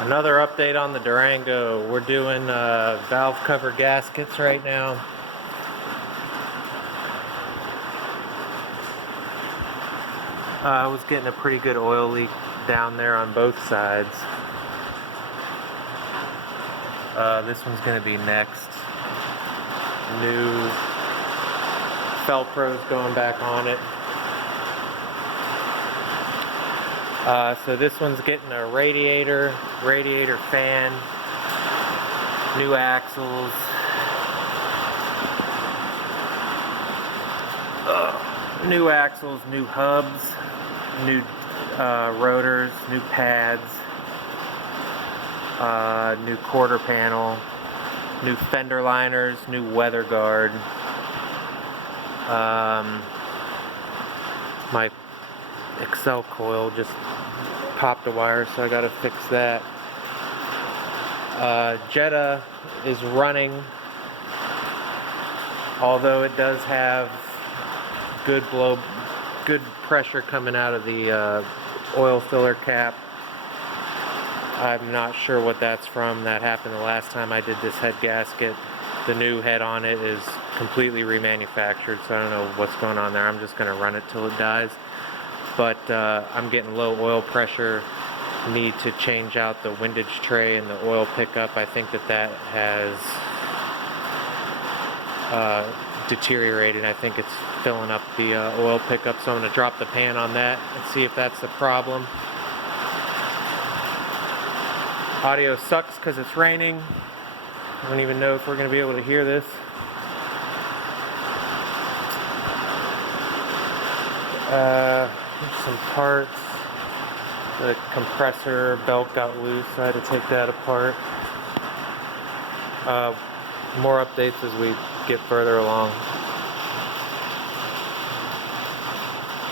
Another update on the Durango. We're doing valve cover gaskets right now. I was getting a pretty good oil leak down there on both sides. This one's going to be next. New Felpro's going back on it. So this one's getting a radiator fan, new axles, new hubs, new rotors, new pads, new quarter panel, new fender liners, new weather guard. My Excel coil just popped a wire, so I gotta fix that. Jetta is running, although it does have good pressure coming out of the oil filler cap. I'm not sure what that's from. That happened the last time I did this head gasket. The new head on it is completely remanufactured, so I don't know what's going on there. I'm just going to run it till it dies. But I'm getting low oil pressure. Need to change out the windage tray and the oil pickup. I think that has deteriorated. I think it's filling up the oil pickup, so I'm going to drop the pan on that and see if that's the problem. Audio sucks because it's raining. I don't even know if we're going to be able to hear this. Here's some parts. The compressor belt got loose, so I had to take that apart. More updates as we get further along.